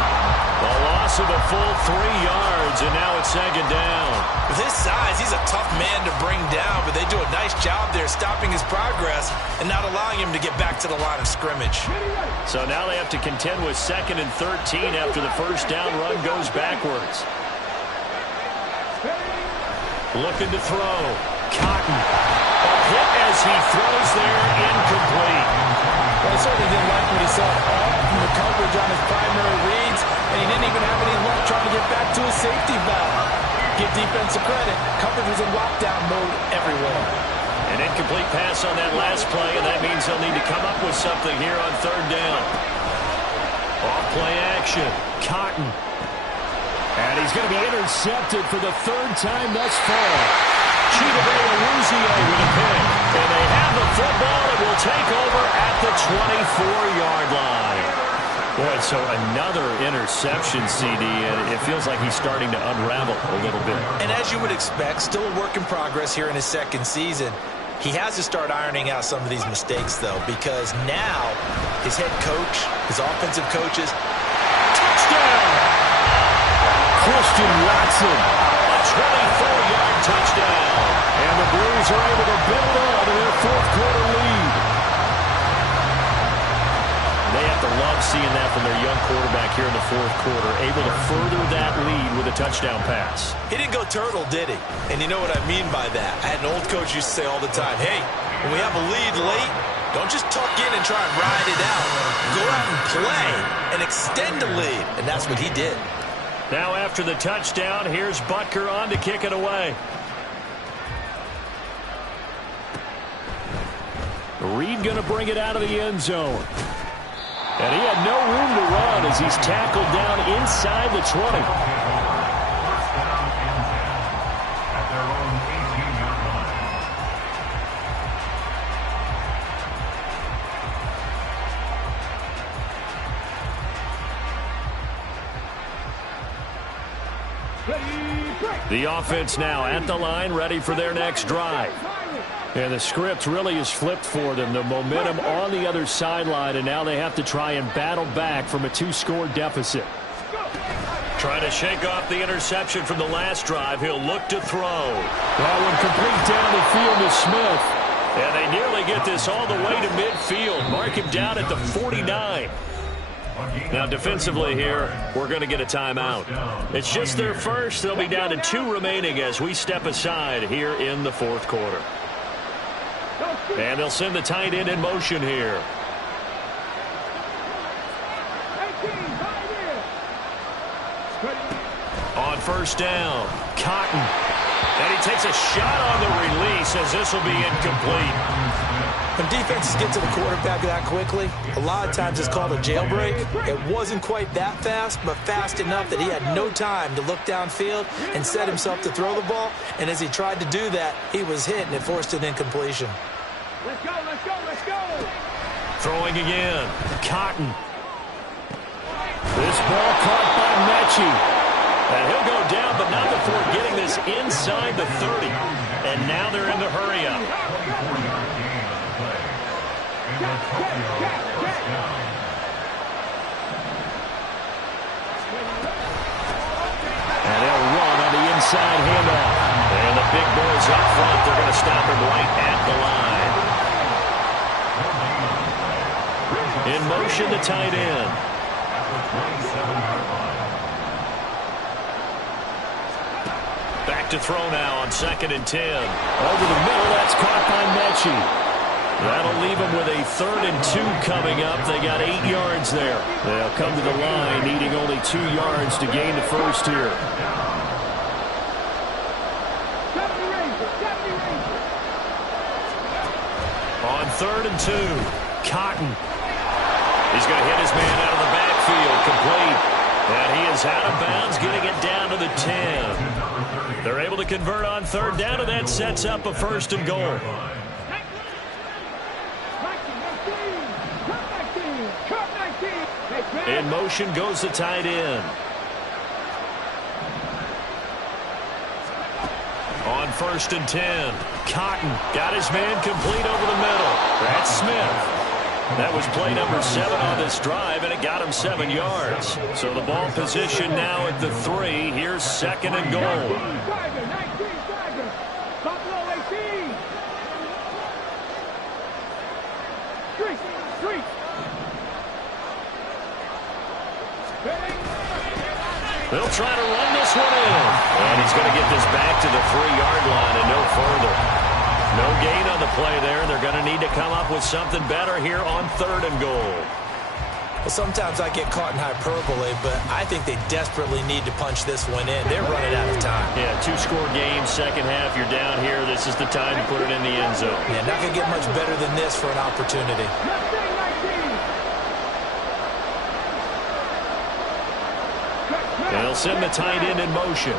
A loss of a full 3 yards, and now it's 2nd down. With his size, he's a tough man to bring down, but they do a nice job there stopping his progress and not allowing him to get back to the line of scrimmage. So now they have to contend with 2nd and 13 after the first down run goes backwards. Looking to throw. Cotton. A hit as he throws there, incomplete. Well, he certainly didn't like what he saw from the coverage on his primary reads, and he didn't even have any luck trying to get back to his safety valve. Give defensive credit. Coverage was in lockdown mode everywhere. An incomplete pass on that last play, and that means they'll need to come up with something here on 3rd down. Off play action. Cotton. And he's going to be intercepted for the 3rd time thus far. Chidobe Awuzie with a pick. And they have the football and will take over at the 24-yard line. Boy, so another interception, CD, and it feels like he's starting to unravel a little bit. And as you would expect, still a work in progress here in his 2nd season. He has to start ironing out some of these mistakes, though, because now his head coach, his offensive coaches, touchdown! Christian Watson, a 24-yard touchdown. And the Blues are able to build on to their fourth quarter lead. They have to love seeing that from their young quarterback here in the fourth quarter, able to further that lead with a touchdown pass. He didn't go turtle, did he? And you know what I mean by that. I had an old coach used to say all the time, hey, when we have a lead late, don't just tuck in and try and ride it out. Go out and play and extend the lead. And that's what he did. Now after the touchdown, here's Butker on to kick it away. Reed going to bring it out of the end zone. And he had no room to run as he's tackled down inside the 20. The offense now at the line, ready for their next drive. And the script really is flipped for them. The momentum on the other sideline, and now they have to try and battle back from a 2-score deficit. Trying to shake off the interception from the last drive. He'll look to throw. That one complete down the field to Smith. And they nearly get this all the way to midfield. Mark him down at the 49. Now, defensively here, we're going to get a timeout. It's just their first. They'll be down to 2 remaining as we step aside here in the fourth quarter. And they'll send the tight end in motion here. On first down, Cotton. And he takes a shot on the release as this will be incomplete. When defenses get to the quarterback that quickly, a lot of times it's called a jailbreak. It wasn't quite that fast, but fast enough that he had no time to look downfield and set himself to throw the ball. And as he tried to do that, he was hit and it forced an incompletion. Let's go, let's go, let's go. Throwing again, Cotton. This ball caught by Mechie. And he'll go down, but not before getting this inside the 30. And now they're in the hurry-up. And they'll run on the inside handoff. And the big boys up front, they're going to stop him right at the line. In motion, the tight end. Back to throw now on 2nd and 10. Over the middle, that's caught by Mechie. That'll leave them with a 3rd and 2 coming up. They got 8 yards there. They'll come to the line, needing only 2 yards to gain the first here. On 3rd and 2, Cotton. He's going to hit his man out of the backfield, complete. And he is out of bounds, getting it down to the 10. They're able to convert on 3rd down, and that sets up a 1st and goal. In motion goes the tight end. On 1st and 10, Cotton got his man complete over the middle. That's Smith. That was play number 7 on this drive, and it got him 7 yards. So the ball position now at the 3. Here's 2nd and goal. They'll try to run this one in. And he's going to get this back to the 3-yard line and no further. No gain on the play there. They're going to need to come up with something better here on 3rd and goal. Well, sometimes I get caught in hyperbole, but I think they desperately need to punch this one in. They're running out of time. Yeah, 2-score game, second half. You're down here. This is the time to put it in the end zone. Yeah, not going to get much better than this for an opportunity. They'll send the tight end in motion.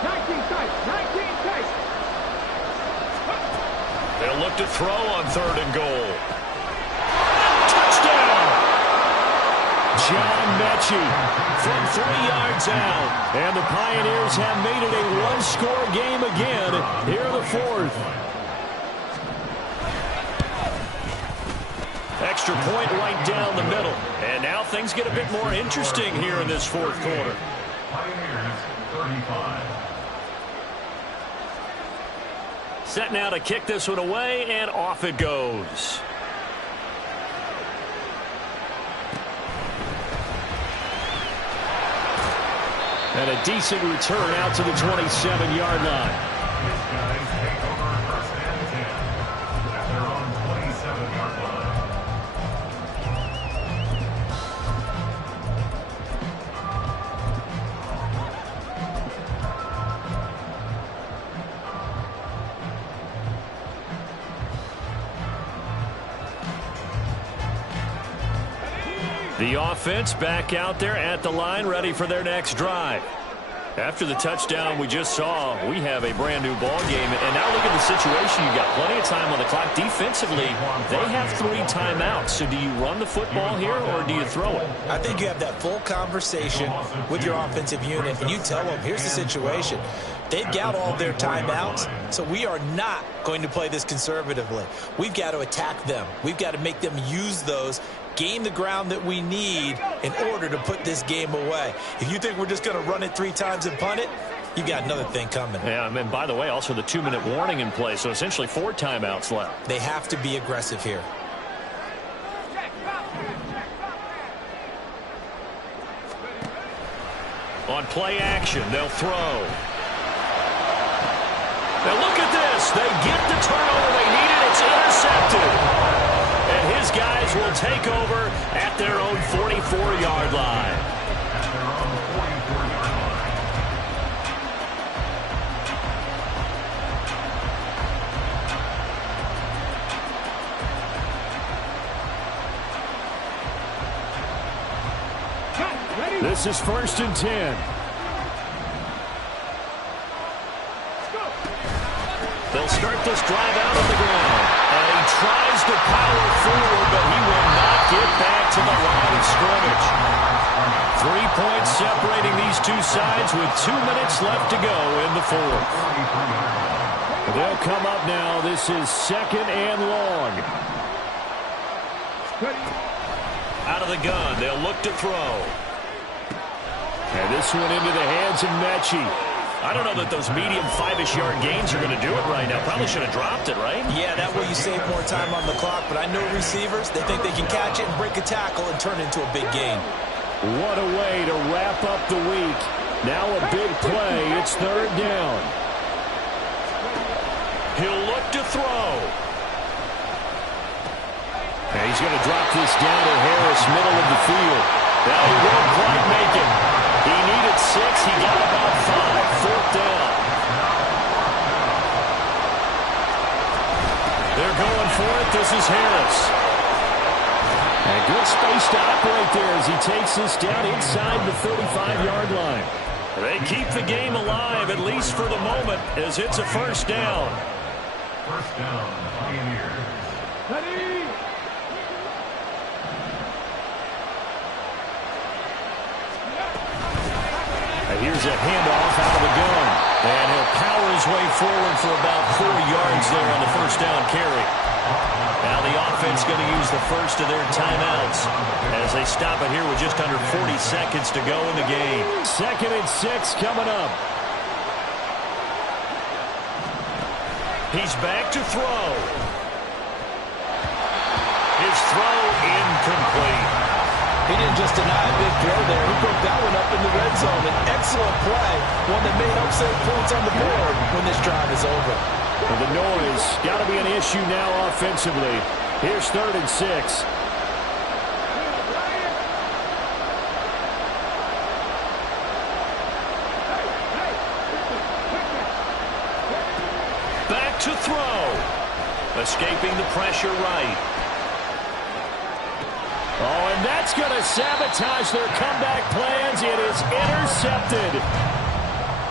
19 tight. They'll look to throw on 3rd and goal. Touchdown! John Mechie from 3 yards out. And the Pioneers have made it a 1-score game again here in the 4th. Extra point right down the middle. And now things get a bit more interesting here in this 4th quarter. Pioneers 35. Set now to kick this one away, and off it goes. And a decent return out to the 27-yard line. These guys take over 1st and 10 at their own 27-yard line. The offense back out there at the line, ready for their next drive. After the touchdown we just saw, we have a brand new ball game. And now look at the situation. You've got plenty of time on the clock. Defensively, they have 3 timeouts. So do you run the football here or do you throw it? I think you have that full conversation with your offensive unit, and you tell them, here's the situation. They've got all their timeouts, so we are not going to play this conservatively. We've got to attack them. We've got to make them use those, gain the ground that we need in order to put this game away. If you think we're just going to run it 3 times and punt it, you got another thing coming. Yeah, and by the way, also the 2-minute warning in play, so essentially 4 timeouts left. They have to be aggressive here. On play action, they'll throw. Now look at this. They get the turnover they needed. It's intercepted. And his guys will take over at their own 44-yard line. This is 1st and 10. They'll start this drive out on the ground. And he tries to power forward, but he will not get back to the line of scrimmage. 3 points separating these two sides with 2 minutes left to go in the 4th. They'll come up now. This is 2nd and long. Out of the gun, they'll look to throw. And this one into the hands of Mechie. I don't know that those medium 5-ish yard gains are going to do it right now. Probably should have dropped it, right? Yeah, that way you save more time on the clock. But I know receivers, they think they can catch it and break a tackle and turn it into a big gain. What a way to wrap up the week. Now a big play. It's 3rd down. He'll look to throw. And he's going to drop this down to Harris, middle of the field. Now he won't quite make it. He needed 6. He got about 5. 4th down. They're going for it. This is Harris. And good space to operate there as he takes this down inside the 35-yard line. They keep the game alive, at least for the moment, as it's a 1st down. 1st down, Pioneers. Ready? Here's a handoff out of the gun. And he'll power his way forward for about 4 yards there on the 1st down carry. Now the offense going to use the first of their timeouts as they stop it here with just under 40 seconds to go in the game. 2nd and 6 coming up. He's back to throw. His throw incomplete. He didn't just deny a big throw there. He broke that one up in the red zone. An excellent play, one that may help save points on the board when this drive is over. Well, the noise got to be an issue now offensively. Here's 3rd and 6. Back to throw. Escaping the pressure right. Oh, and that's going to sabotage their comeback plans. It is intercepted.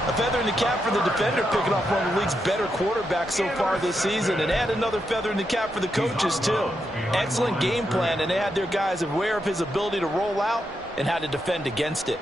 A feather in the cap for the defender, picking off one of the league's better quarterbacks so far this season, and add another feather in the cap for the coaches, too. Excellent game plan, and they had their guys aware of his ability to roll out and how to defend against it.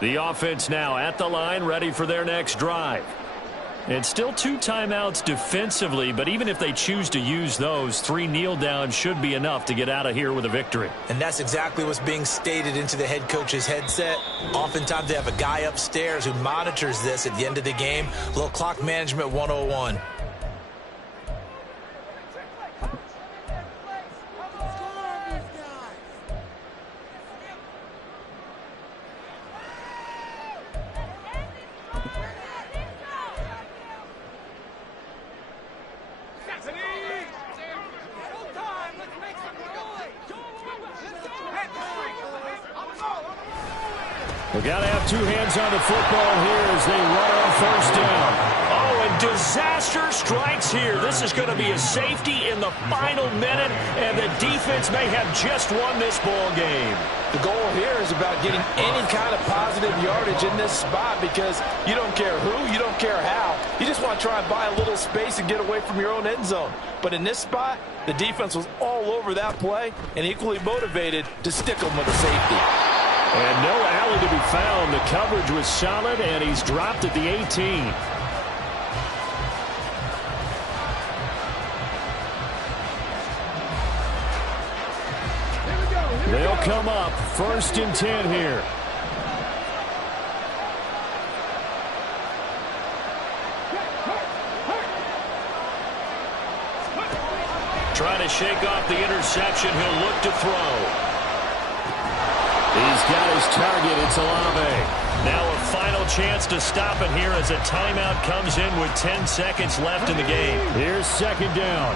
The offense now at the line, ready for their next drive. And still 2 timeouts defensively, but even if they choose to use those, 3 kneel downs should be enough to get out of here with a victory. And that's exactly what's being stated into the head coach's headset. Oftentimes they have a guy upstairs who monitors this at the end of the game. A little clock management 101. They've got to have two hands on the football here as they run on first down. Oh, and disaster strikes here. This is going to be a safety in the final minute, and the defense may have just won this ball game. The goal here is about getting any kind of positive yardage in this spot because you don't care who, you don't care how. You just want to try and buy a little space and get away from your own end zone. But in this spot, the defense was all over that play and equally motivated to stick them with a safety. And no alley to be found. The coverage was solid, and he's dropped at the 18. They'll come up 1st and 10 here. Trying to shake off the interception. He'll look to throw. He's got his target. It's Olave. Now a final chance to stop it here as a timeout comes in with 10 seconds left in the game. Here's 2nd down.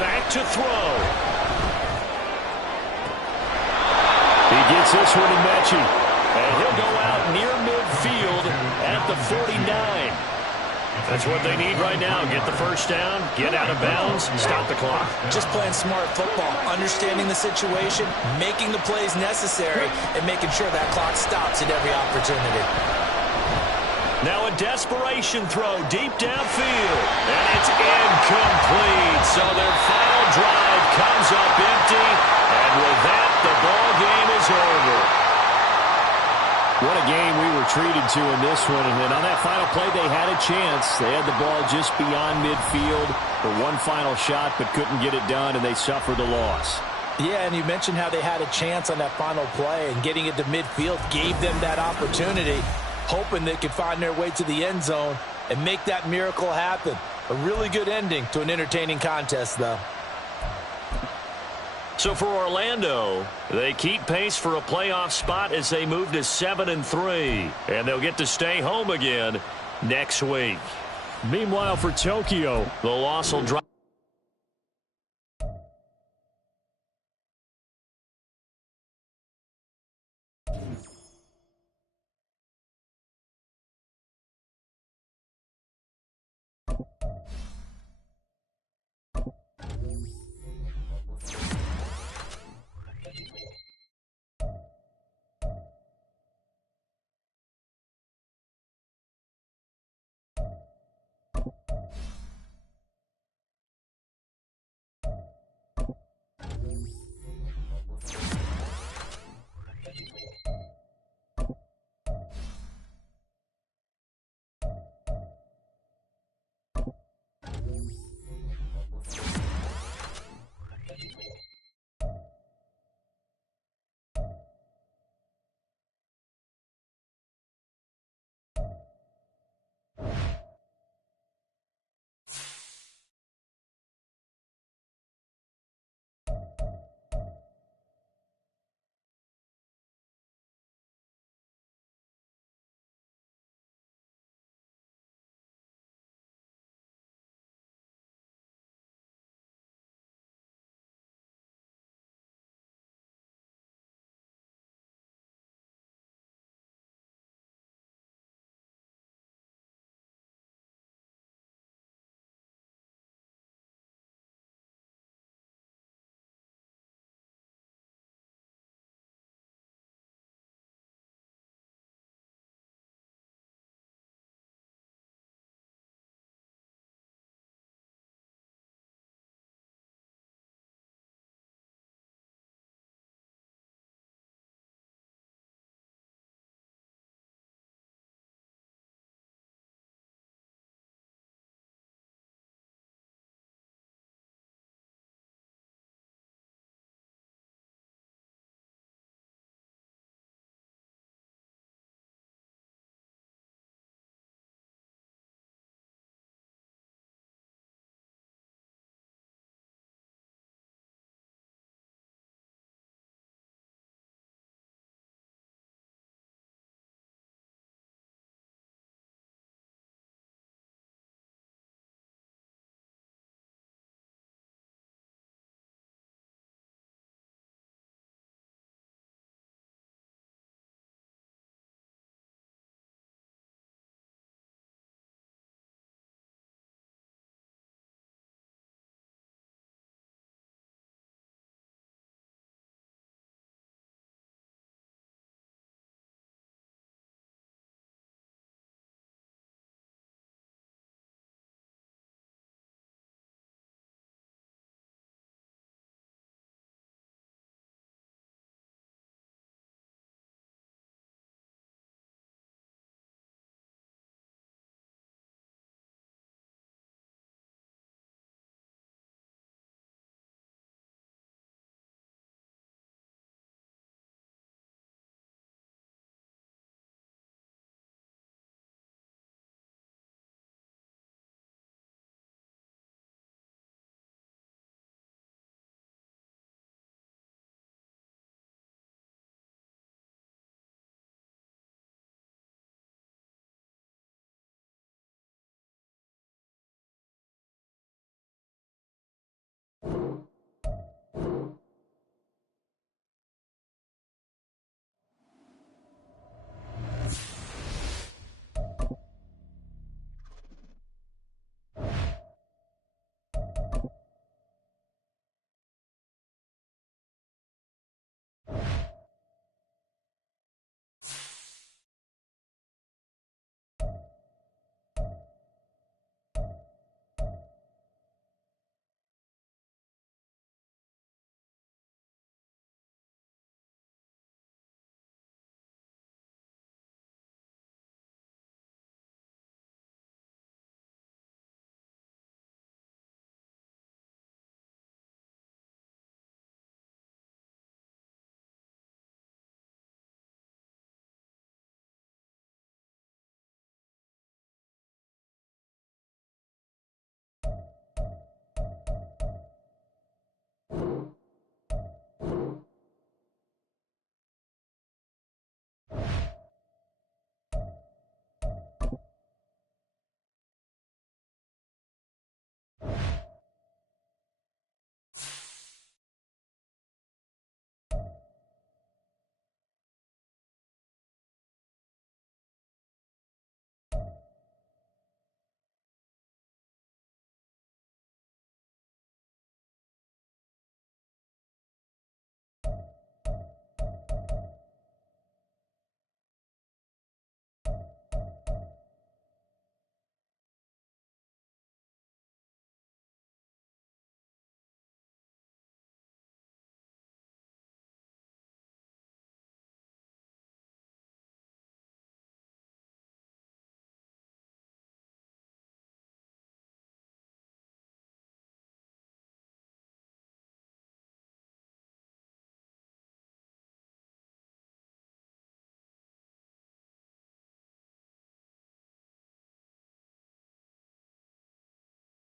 Back to throw. He gets this one to Mechie. And he'll go out near midfield at the 49. That's what they need right now. Get the first down, get out of bounds, stop the clock. Just playing smart football, understanding the situation, making the plays necessary, and making sure that clock stops at every opportunity. Now a desperation throw deep downfield. And it's incomplete. So their final drive comes up empty. And with that, the ball game is over. What a game we were treated to in this one. And on that final play, they had a chance. They had the ball just beyond midfield for one final shot, but couldn't get it done, and they suffered the loss. Yeah, and you mentioned how they had a chance on that final play, and getting it to midfield gave them that opportunity, hoping they could find their way to the end zone and make that miracle happen. A really good ending to an entertaining contest, though. So for Orlando, they keep pace for a playoff spot as they move to 7-3. And they'll get to stay home again next week. Meanwhile, for Tokyo, the loss will drop.